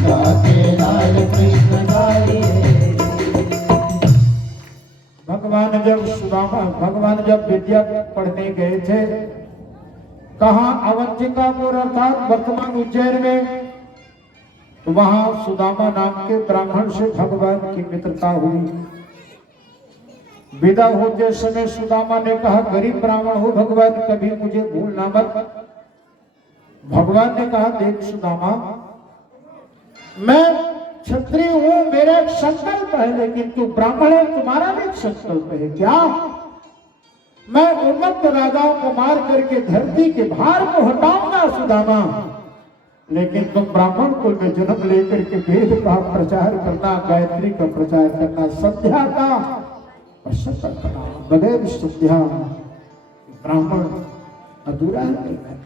जाके लाल कृष्ण गाए। भगवान जब विद्या पढ़ने गए थे, कहा अवंतिकापुर अर्थात वर्तमान उज्जैन में, तो वहां सुदामा नाम के ब्राह्मण से भगवान की मित्रता हुई। विदा होते समय सुदामा ने कहा, गरीब ब्राह्मण हो भगवान, कभी मुझे भूलना मत। भगवान ने कहा, देख सुदामा, मैं क्षत्रिय हूं, मेरा एक संकल्प है, लेकिन तू ब्राह्मण है, तुम्हारा भी एक संकल्प है। क्या? मैं उन्मत्त राजाओं को मार करके धरती के भार को हटाऊंगा सुदामा, लेकिन तुम ब्राह्मण कुल में जन्म लेकर के वेद का प्रचार करना, गायत्री का प्रचार करना, संध्या का प्रचार करना, बगैर संध्या ब्राह्मण अधूरा है।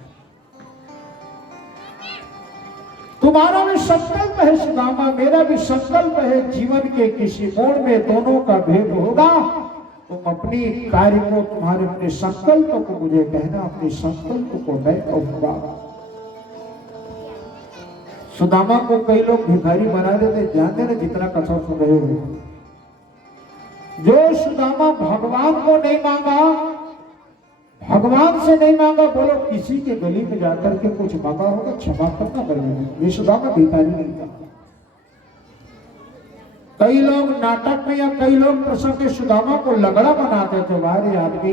तुम्हारा भी संकल्प है सुदामा, मेरा भी संकल्प है, जीवन के किसी मोड़ में दोनों का भेद होगा। तुम अपनी कार्य को, तुम्हारे अपने संकल्प को मुझे कहना, अपने संकल्प को मैं कहूंगा। सुदामा को कई लोग भिखारी बना देते, ध्यान देना जितना कथा सुन रहे हो। जो सुदामा भगवान को नहीं मांगा, भगवान से नहीं मांगा, बोलो किसी के गली में जाकर के कुछ मांगा होगा, क्षमा करना पड़ेगा। ये सुदामा भिखारी नहीं था। कई लोग नाटक में या कई लोग प्रसंग में सुदामा को लगड़ा बनाते थे। बारे आदमी,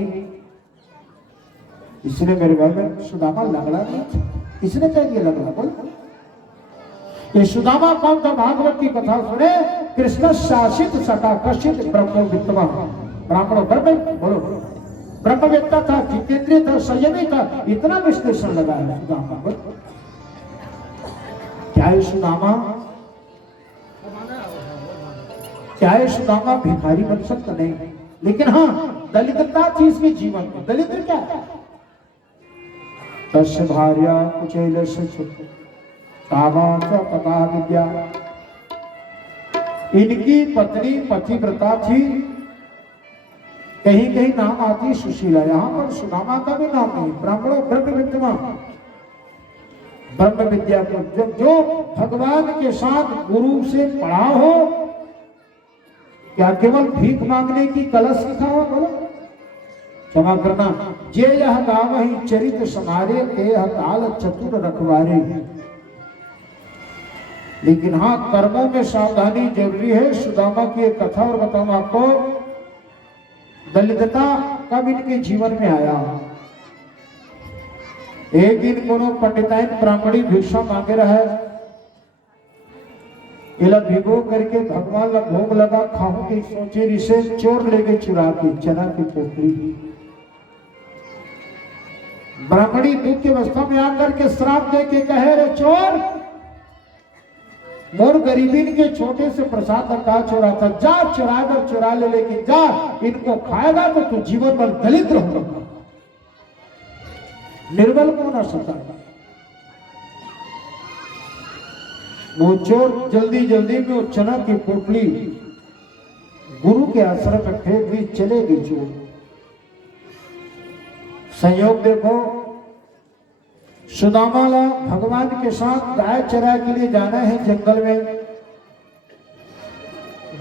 इसने मेरे घर में सुदामा लगड़ा नहीं था, इसने कह दिया लगड़ा। बोल, ये सुदामा कौन था? भागवत की कथा सुने। कृष्ण शासित सटाकर्षित ब्रह्म विद्वान, ब्राह्मणों ब्रह्म, बोलो ब्रह्मवेत्ता था, जितेंद्रिय था, संयमी था। इतना विश्लेषण लगा है सुदामा पर। क्या है सुदामा? क्या है सुदामा भिखारी बन सकता? नहीं, लेकिन हाँ दलिद्रता थी इसके जीवन में। दलिद्र क्या है? तस्य भार्या कुचैलस्य छुट्टी पता विद्या। इनकी पत्नी पतिव्रता थी, कहीं कहीं नाम आती सुशीला, यहां पर सुदामा का भी नाम नहीं। ब्राह्मणों ब्रह्म विद्वान, ब्रह्म विद्या को जो भगवान के साथ गुरु से पढ़ा हो, क्या केवल भीख मांगने की कला सीखा हो? बोलो, क्षमा करना। जे यह गावहि चरित समारे, ते ताल चतुर रखवारे। लेकिन हाँ, कर्मों में सावधानी जरूरी है। सुदामा की एक कथा और बताऊं आपको। दलितता कब इनके जीवन में आया? एक दिन कोनो पंडिताइन ब्राह्मणी भिक्षा मांगे रहे, इला भिगो करके भगवान ला भोग लगा, खाऊं की सोचे रिसे चोर लेके चुरा के चना की पोटली। ब्राह्मणी दुख की अवस्था में आकर के श्राप दे के कहे, रे चोर, मोर गरीबी के छोटे से प्रसाद का चोरा था, जा चुराकर चुरा ले, लेकिन जा इनको खाएगा तो तू जीवन भर दलित होगा, निर्बल को ना सता। वो चोर जल्दी जल्दी में वो चना की पोटली गुरु के आश्रम में फेंक दी, चले गई चोर। संयोग देखो, सुदामा ला भगवान के साथ गाय चरा के लिए जाना है जंगल में।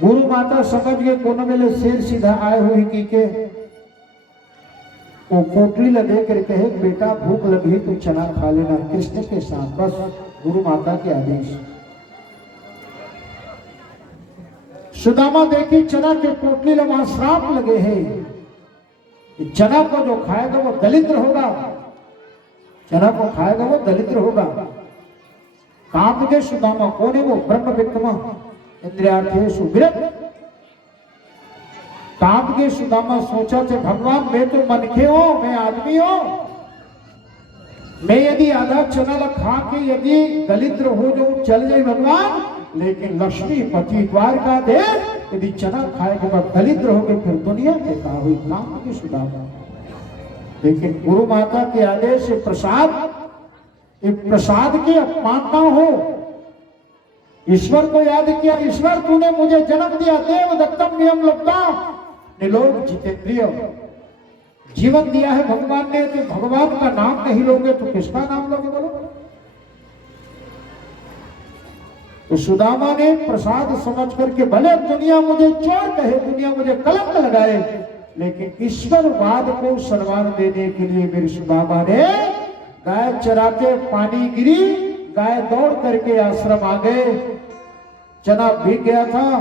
गुरु माता समझ के कोनो मेले शेर सीधा आए हुए की के वो पोटली लगे कर कहे, बेटा भूख लगी तो चना खा लेना कृष्ण के साथ, बस गुरु माता के आदेश। सुदामा देखी चना के पोटली ला वहां श्राप लगे हैं, चना को जो खाएगा वो दलिद्र होगा, चना को खाएगा वो दलिद्र होगा। काम के सुदामा कौन है? वो ब्रह्म विद्वान, इंद्रियार्थेषु विरक्त। काम के सुदामा सोचा थे, भगवान मैं तो मनखे हो, मैं आदमी हो, मैं यदि आधा चना खा के यदि दलिद्र हो जो चल जाए भगवान, लेकिन लक्ष्मी पति द्वार का दे यदि चना खाएगा दलिद्र हो गए, फिर दुनिया के कहा हुई। काम के सुदामा, लेकिन गुरु माता के आदेश से प्रसाद, प्रसाद की अपमानना हो। ईश्वर को याद किया, ईश्वर तूने मुझे जन्म दिया, देव दत्तम नियम लब्धा निलोक जितेंद्रिय, जीवन दिया है भगवान ने, तो भगवान का नाम नहीं लोगे तो किसका नाम लोगे? बोलो। तो सुदामा ने प्रसाद समझ करके, भले दुनिया मुझे चोर कहे, दुनिया मुझे कलंक लगाए, लेकिन ईश्वरवाद को सम्मान देने के लिए मेरे सुदामा ने गाय चराते पानी गिरी, गाय दौड़ करके आश्रम आ गए। चना भीग गया था,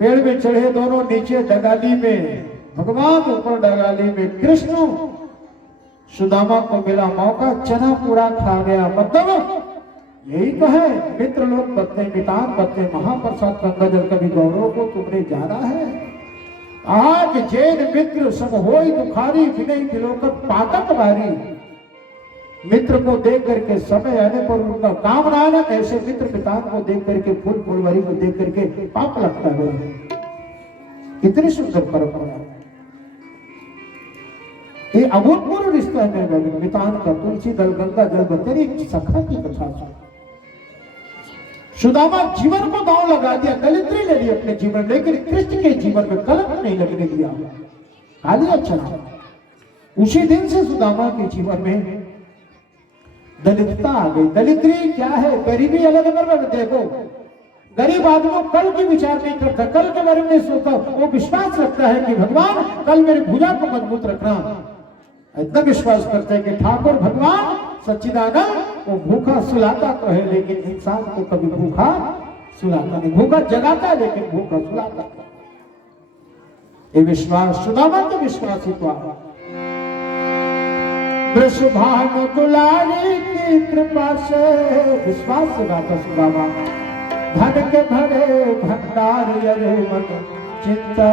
पेड़ में चढ़े दोनों, नीचे डगाली में भगवान, ऊपर डगाली में कृष्ण। सुदामा को मिला मौका, चना पूरा खा गया। मतलब यही तो है, मित्र लोग बत्ते मितान बत्ते महाप्रसाद गंगाजल कवि गौरव को तुमने जाना है। आज जैन मित्र सब होई दुखारी, विनय दिलोकर पातक भारी। मित्र को देख करके समय आने पर उनका काम ना आना, ऐसे मित्र पितान को देख करके, फूल फुलवारी को देख करके पाप लगता है। कितनी सुंदर परंपरा है ये, अभूतपूर्व रिश्ता है मेरे मितान का। तुलसी दल गंगा जल बतेरी सखा की कथा सुन। सुदामा जीवन को दांव लगा दिया, दलिद्री ले ली अपने जीवन, लेकिन कृष्ण के जीवन में कलंक नहीं लगने दिया। खा लिया चना। उसी दिन से सुदामा के जीवन में दलितता आ गई। दलिद्री क्या है? गरीबी अलग अलग। देखो, गरीब आदमी कल की विचार नहीं करता, कल के बारे में सोचता, वो विश्वास रखता है कि भगवान कल मेरी भुजा को मजबूत रखना। इतना विश्वास करते हैं कि ठाकुर भगवान सच्चिदानंद वो भूखा सुलाता तो है, लेकिन इंसान को कभी भूखा सुलाता नहीं। भूखा जगाता है, लेकिन भूखा सुलाता है। ये विश्वास सुदामा के विश्वास ही तो वृषभानु दुलारी की कृपा से, विश्वास से बात है सुदामा। धन के भरे भंडार यरे मन चिंता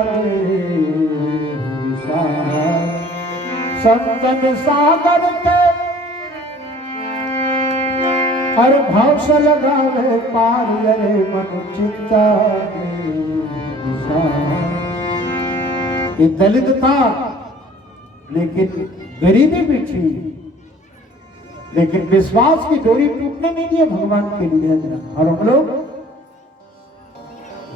संतन सागर के हर भाव से लगावे पार यरे मन चिंता। ये दलित था, लेकिन गरीबी भी थी, लेकिन विश्वास की डोरी टूटने नहीं दिया भगवान के लिए। और हम लोग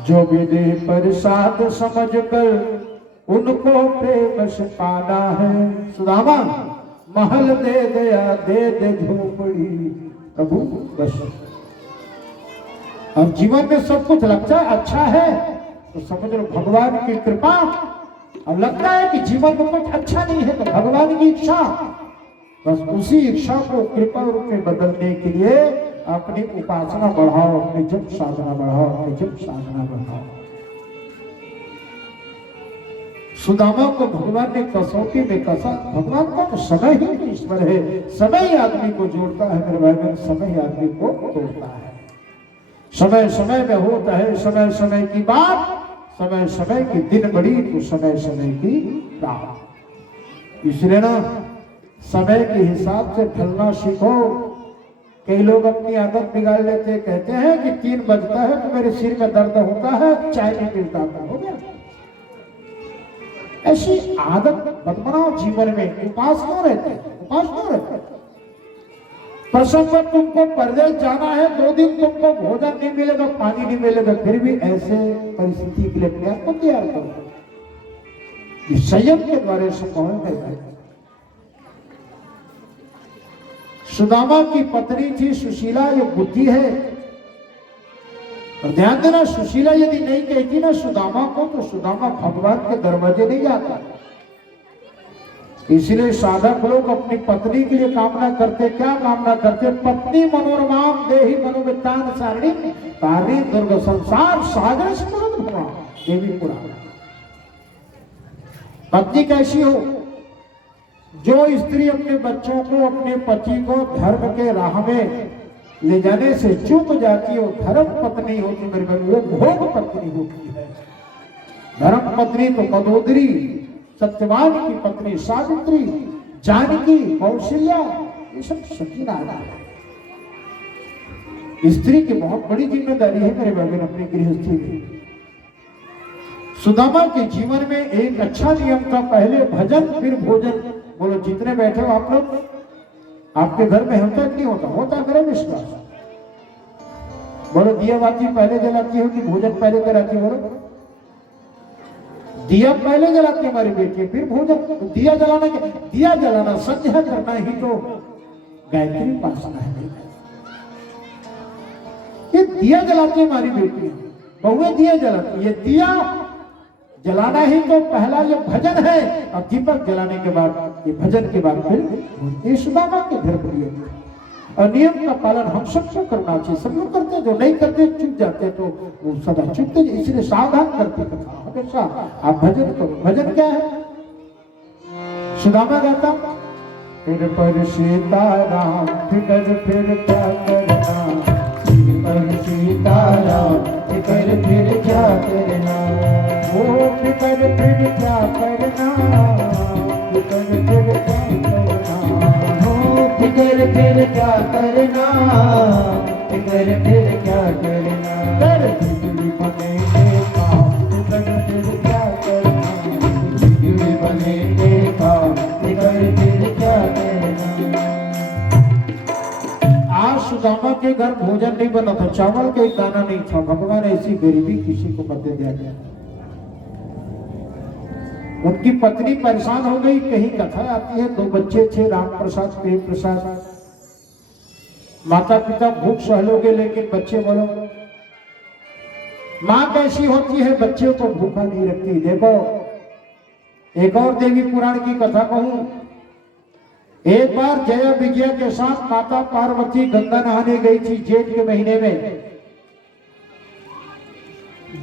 जो भी दे प्रसाद समझ कर उनको प्रेम से पाना है। सुदामा महल दे दया, दे दे झोपड़ी प्रभु बस। और जीवन में सब कुछ लगता है अच्छा है तो समझ लो भगवान की कृपा। अब लगता है कि जीवन में कुछ अच्छा नहीं है तो भगवान की इच्छा, बस उसी इच्छा को कृपा रूप में बदलने के लिए अपनी उपासना बढ़ाओ, अपनी जप साधना बढ़ाओ, अपनी जप साधना बढ़ाओ। सुदामा को भगवान ने कसौटी में कसा। भगवान का तो समय ही तो ईश्वर है, समय ही आदमी को जोड़ता है मेरे भाई बहन, समय ही आदमी को तोड़ता है। समय समय में होता है समय समय की बात, समय समय की दिन बड़ी तो समय समय की रात। इसलिए ना समय के हिसाब से ढलना सीखो। कई लोग अपनी आदत बिगाड़ लेते, कहते हैं कि 3 बजता है तो मेरे सिर में दर्द होता है, चाय नहीं मिलता था, हो गया। ऐसी आदत मत बनाओ जीवन में। उपास क्यों रहते? उपास क्यों रहते? प्रसंग पर तुमको परदेश जाना है, 2 दिन तुमको भोजन नहीं मिलेगा, पानी नहीं मिलेगा, फिर भी ऐसे परिस्थिति के लिए अपने आप को तैयार करो। ये संयम के द्वारा संभव है। सुदामा की पत्नी थी सुशीला, ये बुद्धि है। और ध्यान देना, सुशीला यदि नहीं कहती ना सुदामा को, तो सुदामा भगवान के दरवाजे नहीं जाता। इसलिए साधक लोग अपनी पत्नी के लिए कामना करते, क्या कामना करते? पत्नी मनोरमाम देहि मनोवितान सारणी तारी दुर्ग संसार सागर स्मृत भवा देवी पुराण। पत्नी कैसी हो? जो स्त्री अपने बच्चों को, अपने पति को धर्म के राह में ले जाने से चूक जाती है, वो धर्म पत्नी होती मेरे भाई, वो भोग पत्नी होती है। धर्म पत्नी तो मदोदरी, सत्यवान की पत्नी सावित्री, जानकी, कौशल्या, ये सब सती नारी है। स्त्री की बहुत बड़ी जिम्मेदारी है मेरे भाई अपनी गृहस्थी में। सुदामा के जीवन में एक अच्छा नियम था, पहले भजन फिर भोजन। बोलो जितने बैठे हो आप लोग, आपके घर में होता नहीं होता? होता है मेरा विश्वास। बोलो दिया बाती पहले जलाती हो कि भोजन पहले कराती हो? बोलो दिया पहले जलाती है हमारी बेटी, फिर भोजन। दिया जलाना क्या? दिया जलाना संध्या करना ही तो गायत्री उपासना है। ये दिया जलाती है हमारी बेटियां, बहुएं दिया जलाती। ये दिया जलाना ही तो पहला ये भजन है, और दीपक जलाने के बाद ये भजन के बाद फिर ये सुदामा के घर पर ये। और नियम का पालन हम सबको करना चाहिए। सब लोग करते हैं, जो नहीं करते चुप जाते हैं, तो वो सदा चुपते, इसलिए सावधान करते कथा हमेशा आप भजन करो। भजन क्या है? सुदामा गाता, फिर पर सीताराम फिकर फिर क्या करना, पर सीताराम फिकर फिर क्या करना, वो फिकर फिर क्या करना, फिकर फिर क्या करना, हो फिकर फिर क्या करना, फिकर फिर क्या करना, कर बिजली बने के काम, फिकर फिर क्या करना, बिजली बने देखा फिकर फिर क्या करना। आज सुदामा के घर भोजन नहीं बना था, चावल का एक दाना नहीं था। भगवान ऐसी गरीबी किसी को मत दिया गया। उनकी पत्नी परेशान हो गई, कहीं कथा आती है 2 बच्चे थे, राम प्रसाद प्रेम प्रसाद। माता पिता भूख सहलोगे, लेकिन बच्चे बोलो माँ कैसी होती है, बच्चे को भूखा नहीं रखती। देखो एक और देवी पुराण की कथा कहूं। एक बार जया विजया के साथ माता पार्वती गंगा नहाने गई थी जेठ के महीने में।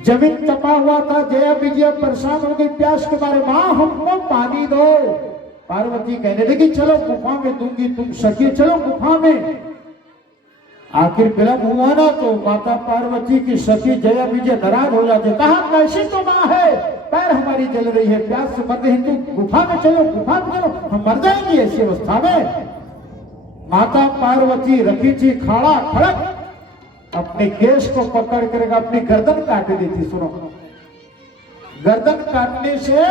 जमीन तपा हुआ था, जया विजया परेशान हो गई, प्यास के मारे, मां हमको पानी दो। पार्वती कहने लगी चलो गुफा में दूंगी, तुम सखी चलो गुफा में। आखिर विलंब हुआ ना, तो माता पार्वती की सखी जया विजय नाराज हो जाते, कहा कैसी तो माँ है, पैर हमारी जल रही है, प्यास से मर रही, तुम गुफा में चलो, गुफा में चलो, हम मर जाएंगे ऐसी अवस्था में। माता पार्वती रखी थी खाड़ा खड़क, अपने केश को पकड़ कर अपनी गर्दन काट दी थी। सुनो, गर्दन काटने से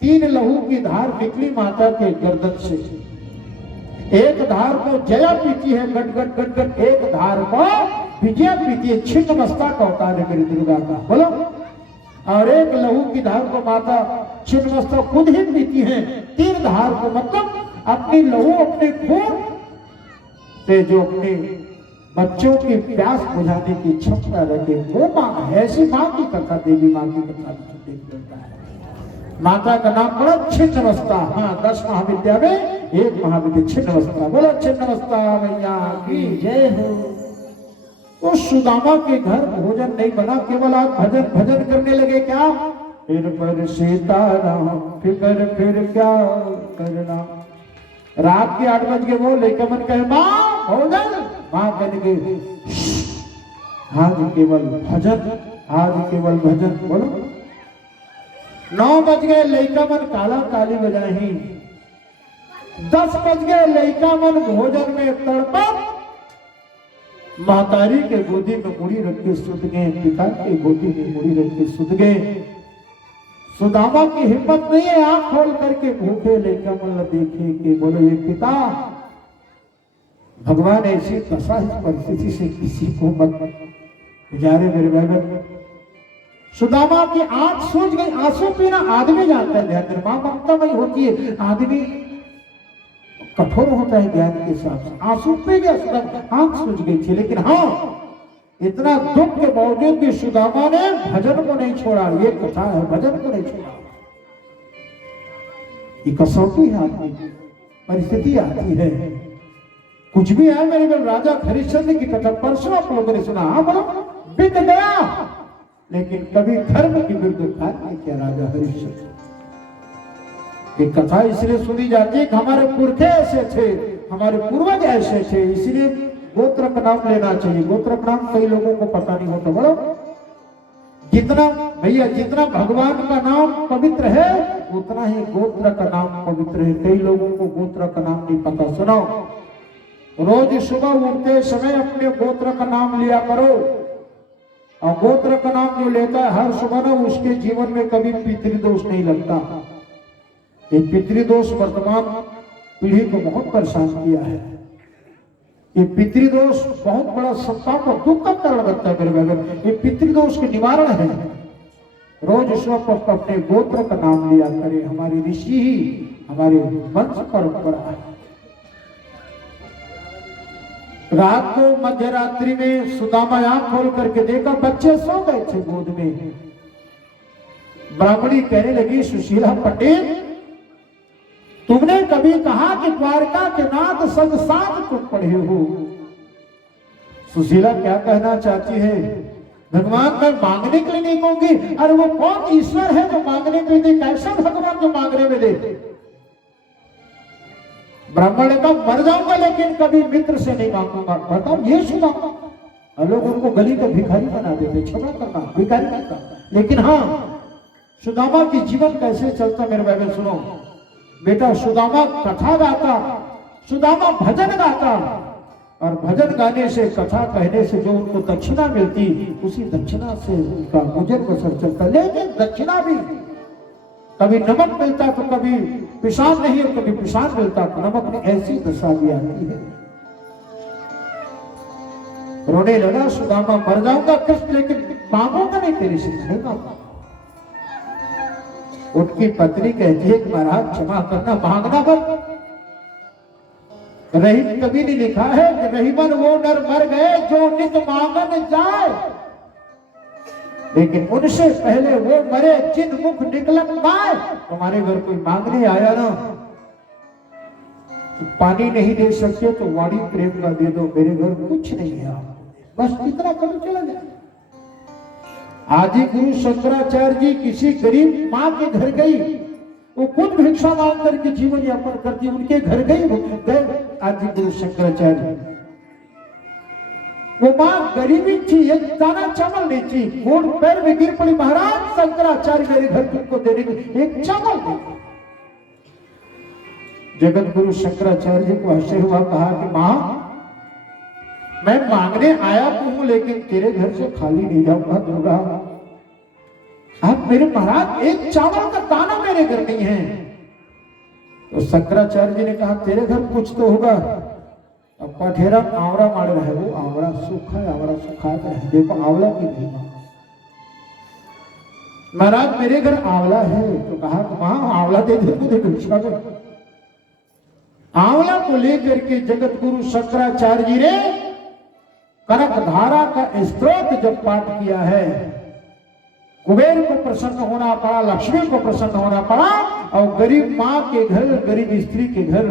3 लहू की धार निकली माता के गर्दन से। एक धार को जया पीती है गट गट गट गट, एक धार को विजया पीती है। छिन्न मस्ता का अवतार है मेरी दुर्गा का, बोलो। और एक लहू की धार को माता छिन्न मस्ता खुद ही पीती है। 3 धार को मतलब अपनी लहू अपने खून से जो अपने बच्चों की प्यास बुझाने की क्षमता रखे, वो माँ है। ऐसी माँ की कथा, देवी माँ की कथा देता है। माता का नाम बड़ा छिन्नमस्ता। हाँ, 10 महाविद्या में एक महाविद्या छिन्नमस्ता। बोलो छिन्नमस्ता मैया की जय हो। उस सुदामा के घर भोजन नहीं बना, केवल आप भजन भजन करने लगे। क्या? फिर पर सीताराम फिकर फिर क्या करना। रात के 8 बज गए, वो लेकर मन कहे माँ भोजन। माँ कहने के आज केवल भजन, आज केवल भजन। बोलो 9 बज गए, लइका मन काला काली बजाही। 10 बज गए, लइका मन भोजन में तड़पत। महतारी के गोदी में मुड़ी रख के सुत गए, पिता के गोदी में मुड़ी रख के सुत गए। सुदामा की हिम्मत नहीं है आंख खोल करके भूखे लइका मन देखे कि बोलो ये पिता। भगवान ऐसी दशा इस परिस्थिति से किसी को मत गुजारे मेरे बहन। सुदामा की आंख सूझ गई। आंसू पीना आदमी जानता है, ध्यान मां ममता वही होती है, आदमी कठोर होता है ज्ञान के हिसाब से। आंसू पी गया सुदामा, आंख सूझ गई थी। लेकिन हाँ, इतना दुख के बावजूद भी सुदामा ने भजन को नहीं छोड़ा। ये कथा है, भजन को नहीं छोड़ा। ये कसौटी है, आदमी परिस्थिति आती है। कुछ भी है मेरे में। राजा हरिश्चंद्र की कथा परसों आप लोगों ने सुना। हाँ बोलो, बीत गया, लेकिन कभी धर्म की विरुद्ध कार्य नहीं किया राजा हरिश्चंद्र। ये कथा इसलिए सुनी जाती है कि हमारे पुरखे ऐसे थे, हमारे पूर्वज ऐसे थे, इसलिए गोत्र का नाम लेना चाहिए। गोत्र का नाम कई लोगों को पता नहीं होता। बोलो जितना भैया, जितना भगवान का नाम पवित्र है उतना ही गोत्र का नाम पवित्र है। कई लोगों को गोत्र का नाम नहीं पता। सुनो, रोज सुबह उठते समय अपने गोत्र का नाम लिया करो। और गोत्र का नाम जो लेता है हर सुबह ना, उसके जीवन में कभी पितृदोष नहीं लगता। ये पितृदोष वर्तमान पीढ़ी को बहुत परेशान किया है। ये पितृदोष बहुत बड़ा संताप और दुख का कारण बनता है मेरे बहन। ये पितृदोष के निवारण है। रोज सुबह अपने गोत्र का नाम लिया करें। हमारी ऋषि ही हमारे वंश परंपरा है। रात को मध्य रात्रि में सुदामा आंख खोल करके देखा, बच्चे सो गए थे गोद में। ब्राह्मणी कहने लगी, सुशीला पंडित, तुमने कभी कहा कि द्वारका के नाथ सब साथ तुम पढ़े हो? सुशीला क्या कहना चाहती है? भगवान मैं मांगने के लिए नहीं कहूंगी। अरे वो कौन ईश्वर है जो मांगने में दे? कैसा भगवान जो मांगने में दे? ब्राह्मण ने कहा, मर जाऊंगा लेकिन कभी मित्र से नहीं मांगूंगा। बताओ ये सुना, लोग उनको गली का भिखारी बना देते, क्षमा करना, भिखारी बनता। लेकिन हाँ, सुदामा की जीवन कैसे चलता मेरे भाई सुनो। बेटा सुदामा कथा गाता, सुदामा भजन गाता, और भजन गाने से, कथा कहने से जो उनको दक्षिणा मिलती, उसी दक्षिणा से उनका गुजर बसर चलता। लेकिन दक्षिणा भी कभी नमक मिलता तो कभी पिशान नहीं, और कभी पिशान मिलता तो नमक में ऐसी दशा भी आती है। रोने लगा सुदामा, मर जाऊंगा कृष्ण लेकिन मांगूंगा नहीं तेरे से, नहीं मांगूंगा। उनकी पत्नी कहती है कि महाराज क्षमा करना, मांगना मत। रहीम कवि ने लिखा है कि रहीमन वो नर मर गए जो नित मांगन जाए, लेकिन उनसे पहले वो मरे जिन मुख निकलन पाए। तुम्हारे घर कोई मांगने आया ना, तो पानी नहीं दे सकते तो वाणी प्रेम का दे दो, मेरे घर कुछ नहीं है, बस इतना करो चला जाए। आदि गुरु शंकराचार्य जी किसी गरीब माँ के घर गई, वो खुद भिक्षा मांग करके जीवन यापन करती, उनके घर गए आदि गुरु शंकराचार्य। वो माँ गरीबी थी, एक दाना चावल नहीं थी, घोड़ पैर में गिर पड़ी, महाराज शंकराचार्य मेरे घर तुमको देने को एक चावल नहीं। जगत गुरु शंकराचार्य को आश्चर्य हुआ, कहा कि माँ मैं मांगने आया तो हूं लेकिन तेरे घर से खाली नहीं जाऊंगा दुर्गा। आप मेरे महाराज एक चावल का दाना मेरे घर नहीं है। तो शंकराचार्य जी ने कहा, तेरे घर कुछ तो होगा। अब पठेरा आवड़ा मार रहा है, वो आवड़ा सूखा है, आवड़ा सूखा है, देखो आवड़ा की नहीं। महाराज मेरे घर आवला है। तो कहा कि मां आवला दे दे मुझे भिक्षा में। आवला को लेकर के जगत गुरु शंकराचार्य जी ने कनक धारा का स्तोत्र जब पाठ किया है, कुबेर को प्रसन्न होना पड़ा, लक्ष्मी को प्रसन्न होना पड़ा, और गरीब माँ के घर, गरीब स्त्री के घर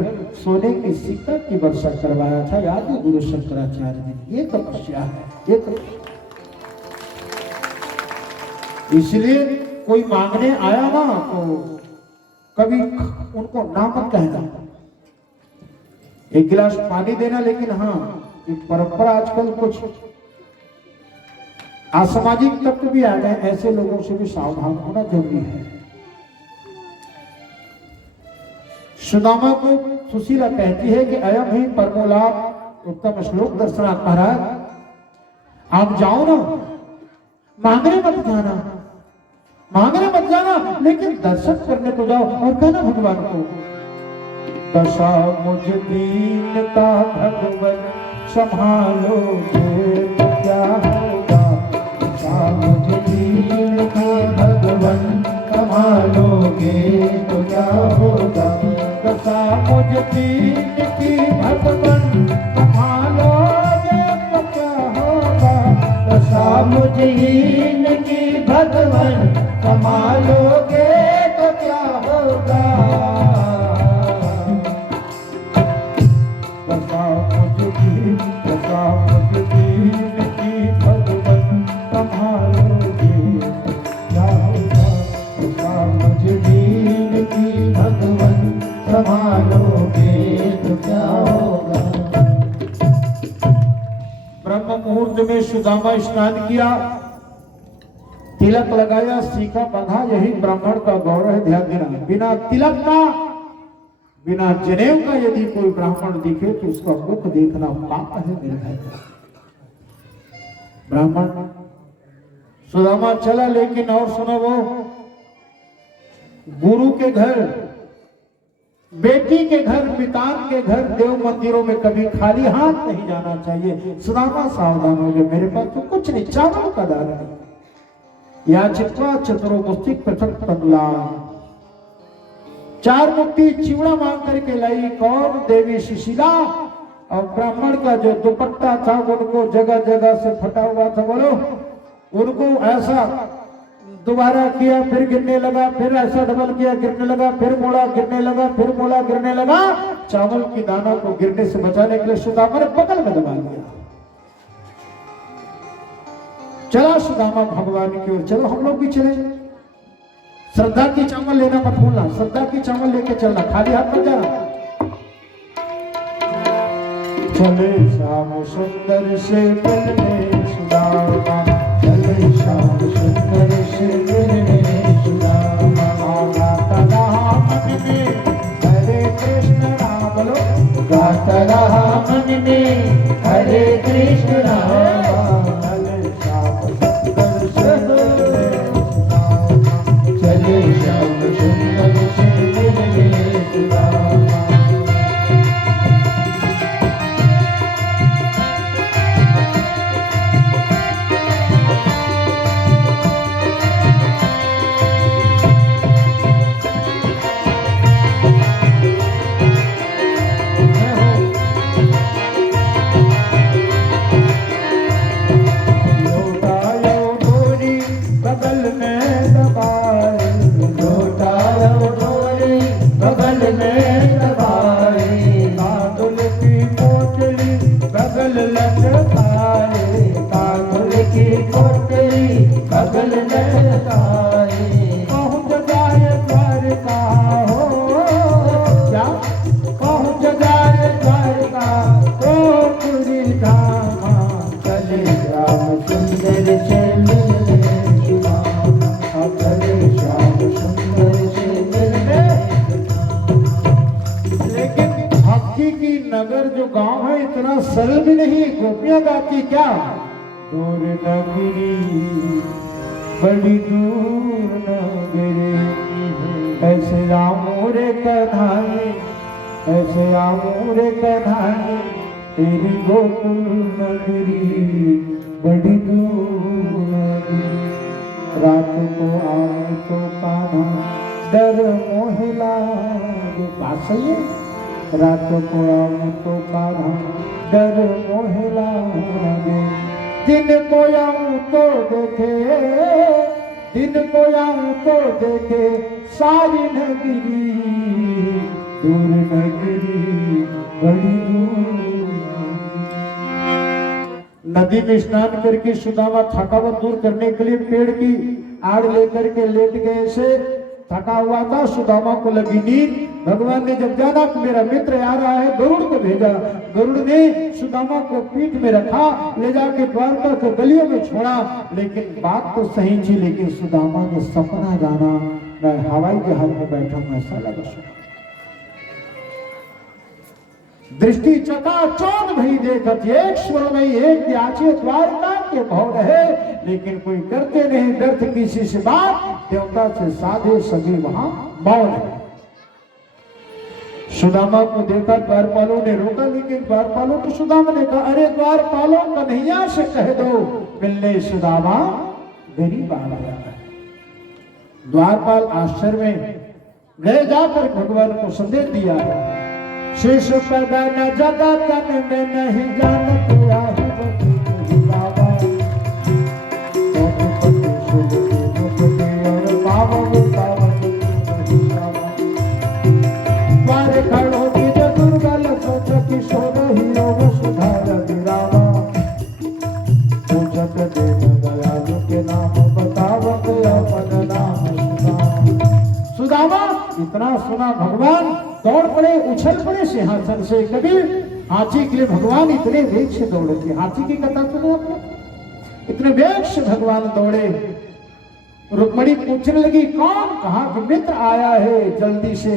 सोने की सिक्का की वर्षा करवाया था। याद है गुरु शंकराचार्य ने, ये तपस्या है, ये इसलिए कोई मांगने आया ना तो कभी उनको ना मत कहना, एक गिलास पानी देना। लेकिन हाँ, एक परंपरा आजकल कुछ असामाजिक तत्व भी आ गए, ऐसे लोगों से भी सावधान होना जरूरी है। सुदामा को सुशीला कहती है कि अयम ही परमोलाप उत्तम श्लोक दर्शनात्। महाराज आप जाओ ना, मांगने मत जाना, मांगने मत जाना, लेकिन दर्शन करने तो जाओ। और कहना भगवान को, दशा मुझ दीन का भगवन संभालो तो क्या होगा। दशा मुझ दीन का भगवन संभालोगे तो क्या होगा। दशा मुझ दीन की भगवन संभालोगे तो क्या होगा। दशा मुझ दीन की भगवन संभालोगे तो क्या होगा। ब्रह्म मुहूर्त में सुदामा स्नान किया, तिलक लगाया, सीखा बंधा, यही ब्राह्मण का गौरव है। ध्यान देना, बिना तिलक का, बिना जनेऊ का यदि कोई ब्राह्मण दिखे तो उसका मुख देखना पाप है मेरे भाई। ब्राह्मण सुदामा चला, लेकिन और सुनो, वो गुरु के घर, बेटी के घर, पितान के घर, देव मंदिरों में कभी खाली हाथ नहीं जाना चाहिए। सुदामा सावधान हो गए, मेरे पास तो कुछ नहीं, चावल का दाना नहीं। या चित्वा चतुरो मुस्तिक पृथक तनला, 4 मुट्ठी चिवड़ा मांग करके लाई। कौन? देवी सुशीला। और ब्राह्मण का जो दुपट्टा था उनको जगह जगह से फटा हुआ था, बोलो, उनको ऐसा दोबारा किया, फिर गिरने लगा, फिर ऐसा डबल किया, गिरने लगा, फिर मोड़ा, गिरने लगा, फिर मोड़ा, गिरने लगा। चावल की दाना को गिरने से बचाने के लिए सुदामा ने बगल में दबा दिया। चला सुदामा भगवान की ओर, चलो हम लोग भी चले। श्रद्धा की चावल लेना मत भूलना, श्रद्धा की चावल लेके चलना, खाली हाथ मत जाना। चले श्याम सुंदर से मिलने सुदामा, चले श्याम सुंदर से मिलने सुदामा। गाता रहा मन में हरे कृष्ण नाम, बोलो, गाता रहा मन में हरे कृष्ण नाम। चले श्याम सुंदर से मिलने सुदामा। नगर जो गांव है इतना सरल भी नहीं। गोपियां गाती क्या, दूर नगरी बड़ी दूर नगरी, ऐसे आमूरे कन्हाई, ऐसे आमूरे कन्हाई, तेरी गोकुल नगरी बड़ी दूर नगरी। रात को आए तो कान्हा डर मोहिला, बात सही है। रात को आऊं तो कान्हा डर मोह लागे, दिन को आऊं तो देखे, दिन को आऊं तो देखे सारी नगरी, दूर नगरी बड़ी दूर। नदी में स्नान करके सुदामा थकावट दूर करने के लिए पेड़ की आड़ लेकर के लेट गए से थका हुआ था। सुदामा को लगी नींद। भगवान ने जब जाना कि मेरा मित्र आ रहा है, गरुड़ को भेजा। गरुड़ ने सुदामा को पीठ में रखा, ले जाके द्वारका के गलियों में छोड़ा। लेकिन बात तो सही थी, लेकिन सुदामा ने सपना जाना मैं हवाई जहाज में बैठा हूं, ऐसा लगा सुना। दृष्टि चकाचौंध भई देखत, एक स्वर में एक याचे द्वारका के भव रहे, लेकिन कोई करते नहीं व्यर्थ किसी से बात, देवता से साधे सभी वहां मौन है। सुदामा को देखा, द्वारपालों ने रोका, लेकिन द्वारपालों को सुदामा ने कहा, अरे द्वारपालों कन्हैया से कह दो मिलने सुदामा गरीब आ गया है। द्वारपाल आश्चर्य में गए, जाकर भगवान को संदेश दिया है। शेष पगन जगतन में नहीं जानत खड़ो की दुर्गल सोच किशोर हीरो सुधार गिरावा, पूछत देव दयालु के नाम बतावत अपन नाम। सुदामा इतना सुना, भगवान दौड़ पड़े, उछल पड़े सिंहासन से। कभी हाथी के लिए भगवान इतने वेग से दौड़े थे। हाथी की कथा सुने आपने, इतने वेग से भगवान दौड़े। रुक्मणी पूछने लगी, कौन? कहा कि मित्र आया है, जल्दी से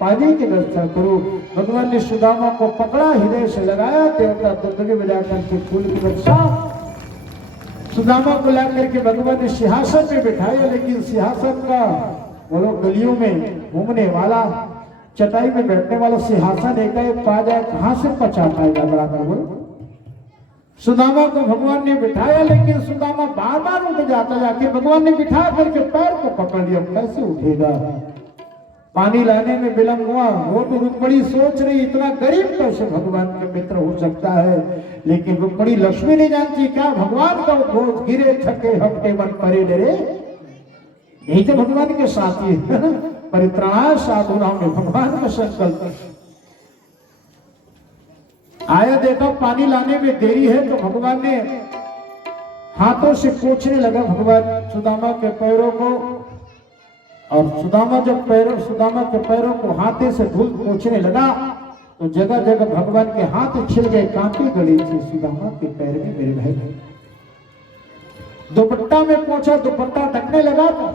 पानी की व्यवस्था करो। भगवान ने सुदामा को पकड़ा, हृदय से लगाया, देवता दुर्गे बजा करके फूल की वर्षा। सुदामा को ला करके भगवान ने सिंहासन पे बिठाया, लेकिन सिंहासन का बोलो गलियों में घूमने वाला, चटाई में बैठने वाला सिंहासन एकाएक पा जाए, कहां से पचा पाएगा बराबर। बोलो, सुदामा को भगवान ने बिठाया, लेकिन सुदामा बार बार उठ जाता, जाके भगवान ने बिठा करके पैर को पकड़ लिया, कैसे उठेगा। पानी लाने में विलंब हुआ। वो तो रुक्मणी सोच रही इतना गरीब कैसे भगवान का मित्र हो सकता है, लेकिन रुक्मणी लक्ष्मी नहीं जानती क्या भगवान का बोझ गिरे थके हफ्ते मन परे डरे, यही तो भगवान के साथी है ना। परित्राणाय साधुनां में भगवान का संकल्प। आया देखा पानी लाने में देरी है तो भगवान ने हाथों से पोंछने लगा भगवान सुदामा के पैरों को, और सुदामा के पैरों को हाथे से धूल पोंछने लगा तो जगह जगह भगवान के हाथ छिल गए, कांटे गले थे सुदामा के पैर में मेरे भाई। दुपट्टा में पोंछा, दुपट्टा ढकने लगा तो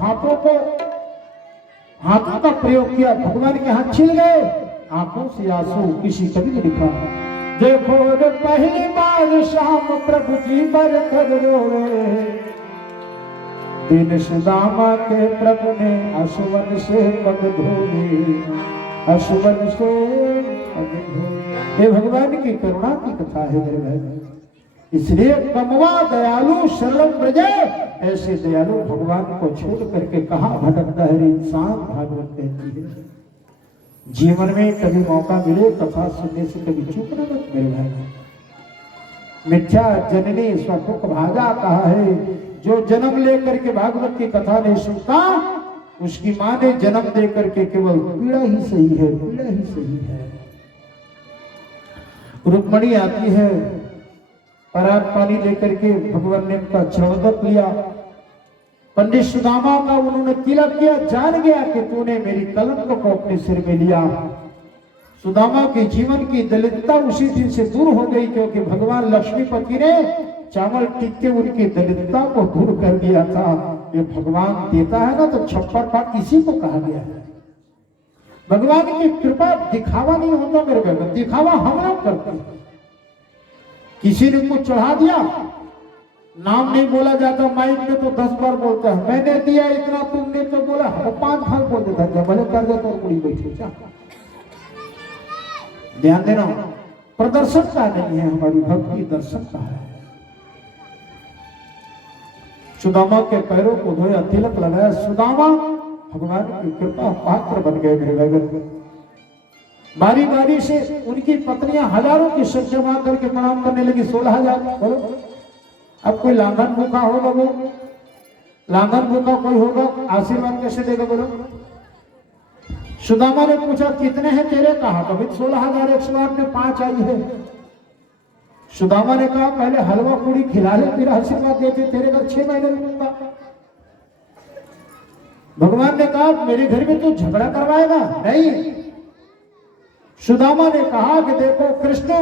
हाथों का प्रयोग किया, भगवान के हाथ छिल गए, आंखों से आंसू। किसी कवि ने लिखा, देखो रे पहली बार शाम प्रभु जी पर कर रोए, दिन सुदामा के प्रभु ने अश्वन से पग धोए, अश्वन से पग धोए। ये भगवान की करुणा की कथा है मेरे भाई। इसलिए कमवा दयालु शरणम ब्रजे, ऐसे दयालु भगवान को छोड़ करके कहाँ भटकता है इंसान, भागवत कहती है। जीवन में कभी मौका मिले कथा सुनने से कभी चूक न मत मेरे भाई। मिथ्या जननी स्वदुख भाजा कहा है, जो जन्म लेकर के भागवत की कथा नहीं सुनता उसकी माँ ने जन्म दे करके केवल पीड़ा ही सही है, पीड़ा ही सही है। रुक्मणी आती है, पराग पानी लेकर के भगवान ने उनका चरणोदक लिया, पंडित सुदामा का उन्होंने तिलक किया, जान गया कि तूने मेरी कलंक को अपने सिर में लिया। सुदामा के जीवन की दलितता उसी दिन से दूर हो गई, क्योंकि भगवान लक्ष्मीपति ने चावल टिक के उनकी दलितता को दूर कर दिया था। ये भगवान देता है ना तो छप्पर पाठ इसी को कहा गया है। भगवान की कृपा दिखावा नहीं होता मेरे भाई, दिखावा हम लोग करते हैं। किसी ने कुछ चढ़ा दिया, नाम नहीं बोला जाता, माइक में तो 10 बार बोलता है, मैंने दिया इतना, तुमने तो बोला, 5 बार बोल देता है, भले कर दे तो पूरी बैठे। ध्यान देना, प्रदर्शन का नहीं है हमारी भक्ति, दर्शन का है। सुदामा के पैरों को धोया, तिलक लगाया, सुदामा भगवान की कृपा पात्र बन गए मेरे भाई। बारी बारी से उनकी पत्नियां हजारों की संख्या में करके प्रणाम करने लगी। 16,000 बोलो। अब कोई लांघन भूखा होगा, वो लांघन भूखा कोई होगा, आशीर्वाद कैसे देगा बोलो। सुदामा ने पूछा कितने हैं तेरे, कहा कभी 16,108 में 5 आई है। सुदामा ने कहा पहले हलवा पूरी खिला ले फिर आशीर्वाद देते, तेरे घर 6 महीने रुकूंगा। भगवान ने कहा मेरे घर में तो झगड़ा करवाएगा नहीं। सुदामा ने कहा कि देखो कृष्ण,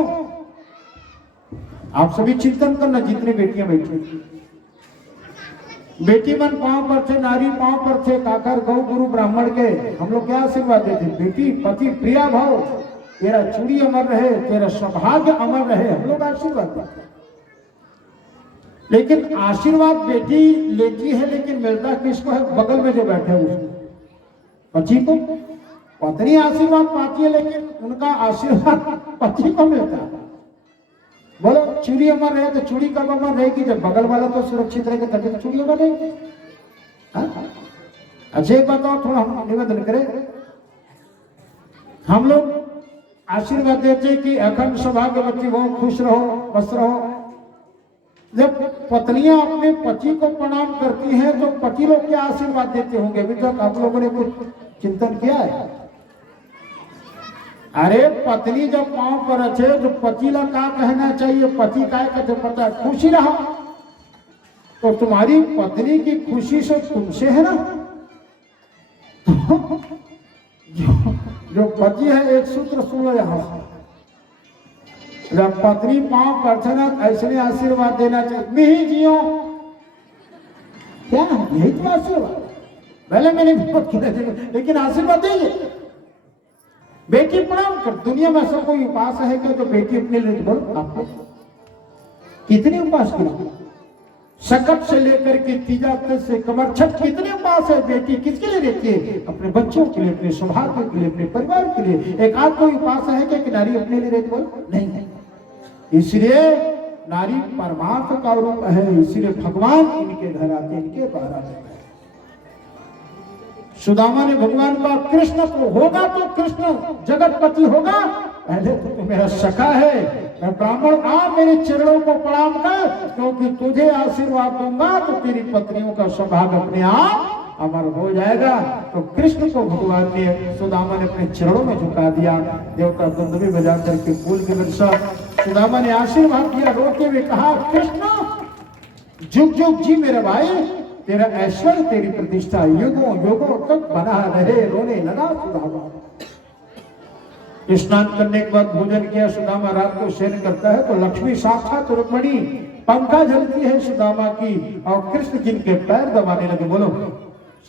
आप सभी चिंतन करना, जितनी बेटियां बैठी, बेटी मन पांव पर थे, नारी पांव पर थे, काकर गौ गुरु ब्राह्मण के हम लोग क्या आशीर्वाद देते, बेटी पति प्रिया भाव, तेरा चूड़ी अमर रहे, तेरा सौभाग्य अमर रहे, हम लोग आशीर्वाद देते। लेकिन आशीर्वाद बेटी लेती है, लेकिन मिलता किसको है, बगल में जो बैठे उसको, पति को। पत्नी आशीर्वाद पाती है लेकिन उनका आशीर्वाद पति को मिलता है। बोलो चूड़ी अमर रहे तो चूड़ी कब अमर रहेगी, जब बगल वाला तो सुरक्षित रहेगा तभी तो चूड़ी अमर रहेगी। अच्छा एक बात और थोड़ा हम निवेदन करें, हम लोग आशीर्वाद देते कि अखंड सौभाग्यवती हो, खुश रहो, मस्त रहो। जब पत्नियां अपने पति को प्रणाम करती हैं तो पति लोग क्या आशीर्वाद देते होंगे, अभी तक आप लोगों ने कुछ चिंतन किया है? अरे पत्नी जब पांव पर रखे तो पति ला क्या कहना चाहिए, पति काय कहते पता है, खुशी रहा। तो तुम्हारी पत्नी की खुशी से तुमसे है ना। जो पति है, एक सूत्र सुनो यहां, जब पत्नी पांव पर थे ना ऐसे आशीर्वाद देना चाहिए, मिही जियो, क्या है यही तो आशीर्वाद। पहले मैंने बहुत किया लेकिन आशीर्वाद देंगे। बेटी प्रणाम कर, दुनिया में ऐसा कोई उपास है क्या जो बेटी अपने लिए, बोलो आपको कितने उपास किया, सकट से लेकर के तीजा से कमर छठ, कितने उपास है। बेटी किसके लिए रहती है, अपने बच्चों के लिए, अपने सौभाग्य के लिए, अपने परिवार के लिए। एक आध कोई उपास है क्या कि नारी अपने लिए रहती, बोलो नहीं। इसलिए नारी परमार्थ का रूप है, इसलिए भगवान इनके घर आते, इनके द्वार आते। सुदामा ने भगवान का कृष्ण तो होगा तो कृष्ण जगतपति होगा, पहले तो तू मेरा सखा है, मैं ब्राह्मण आ मेरे चरणों को प्रणाम कर, क्योंकि तुझे आशीर्वाद दूंगा तो तेरी पत्नियों का सौभाग्य अपने आप अमर हो जाएगा। तो कृष्ण को भगवान ने सुदामा ने अपने चरणों में झुका दिया, देवता दुंदुभी बजा करके फूल के वर्षा सुदामा ने आशीर्वाद दिया, रोते हुए कहा कृष्ण जुग जुग जी मेरे भाई, तेरा ऐश्वर्य तेरी प्रतिष्ठा युगों युगों तक बना रहे। रोने लगा सुदामा। स्नान करने के बाद भोजन किया, सुदामा रात को शयन करता है तो लक्ष्मी साक्षात रुक्मिणी पंखा झलती है सुदामा की, और कृष्ण जिनके पैर दबाने लगे। बोलो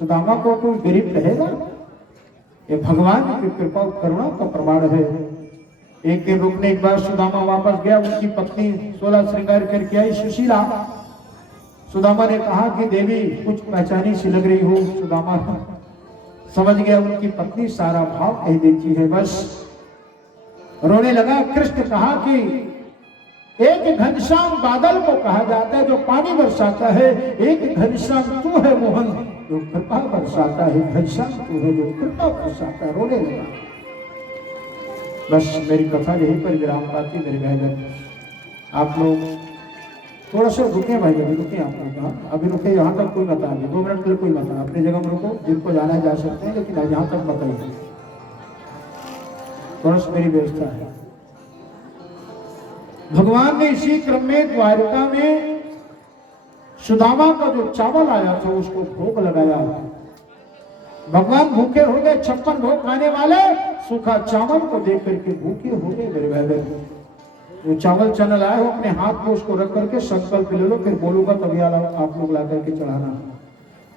सुदामा को कोई गरीब कहेगा? ये भगवान की कृपा और करुणा का प्रमाण है। एक दिन रुकने के बाद सुदामा वापस गया, उनकी पत्नी 16 श्रृंगार करके आई सुशीला। सुदामा ने कहा कि देवी कुछ पहचानी सी लग रही हो। सुदामा समझ गया उनकी पत्नी सारा भाव कह देती है, बस रोने लगा। कृष्ण कहा कि एक घनश्याम बादल को कहा जाता है जो पानी बरसाता है, एक घनश्याम तू है मोहन जो कृपा बरसाता है, घनश्याम तू है जो कृपा बरसाता है। रोने लगा। बस मेरी कथा यहीं पर विराम पाती। मेरे भाईजान आप लोग थोड़ा सा रुके, भाईजान रुके, आप लोग अभी रुके, यहाँ तक कोई मत आगे, 2 मिनट के लिए कोई मत, अपनी जगह में रुको, जिनको जाना है जा सकते हैं, लेकिन यहाँ तक बताइए, थोड़ा सा मेरी व्यवस्था है। भगवान ने इसी क्रम में द्वारका में सुदामा का जो चावल आया था उसको भोग लगाया। भगवान भूखे हो गए, 56 भोग खाने वाले सूखा चावल को देख करके भूखे हो गए। मेरे भाई जो चावल चना लाए हो अपने हाथ में उसको रख करके संकल्प ले लो, फिर बोलूंगा तभी आप लोग ला करके चढ़ाना।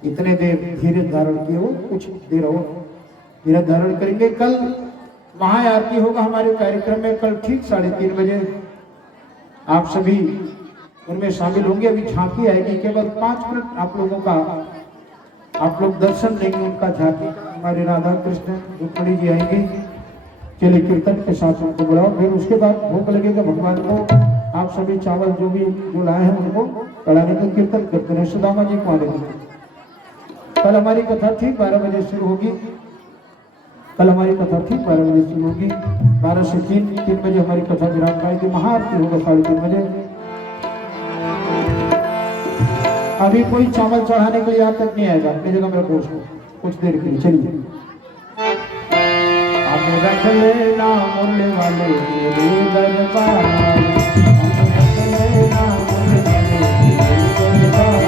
इतने देर धीरे धारण किए हो, कुछ देर और धीरे धारण करेंगे। कल महाआरती होगा हमारे कार्यक्रम में, कल ठीक 3:30 बजे आप सभी उनमें शामिल होंगे। अभी झांकी आएगी, केवल 5 मिनट आप लोगों का, आप लोग दर्शन लेंगे उनका झांकी। हमारे राधा कृष्ण रुक्मिणी जी आएंगे, चलिए कीर्तन के साथ उनको बुलाओ, फिर उसके बाद भोग लगेगा भगवान को। आप सभी चावल जो भी जो लाए हैं उनको चढ़ाने का कीर्तन करते रहे। सुदामा जी को आने। कल हमारी कथा ठीक 12 बजे शुरू होगी। कल हमारी कथा ठीक 12 बजे शुरू होगी। 12 से 3 बजे हमारी कथा विराम पाएगी। महाआरती होगा 3:30 बजे। अभी कोई चावल चढ़ाने के लिए यहाँ तक नहीं आएगा, अपनी जगह में रखो उसको कुछ देर के लिए। चलिए हमें रख लेना मूल्य वाले तेरे दरबार, हमें रख लेना मूल्य वाले तेरे दरबार,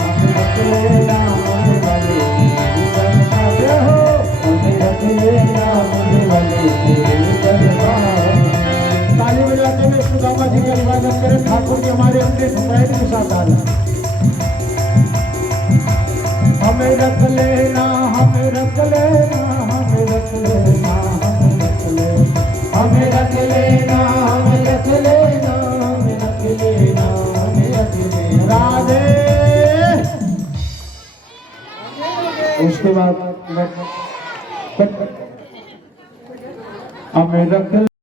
हमें रख लेना मूल्य वाले तेरे दरबार हो, हमें रख लेना मूल्य वाले तेरे दरबार। ताली बजाते हुए सुदामा जी का स्वागत करें। ठाकुर जी हमारे अपने समुदाय के साथ आ रहे हैं। हमें रख लेना, हमें रख लेना, हमें रख लेना, हमें रख लेना, हमें रख लेना, हमें रख लेना, हमें रख लेना, हमें रख लेना। राधे। उसके बाद हमें रख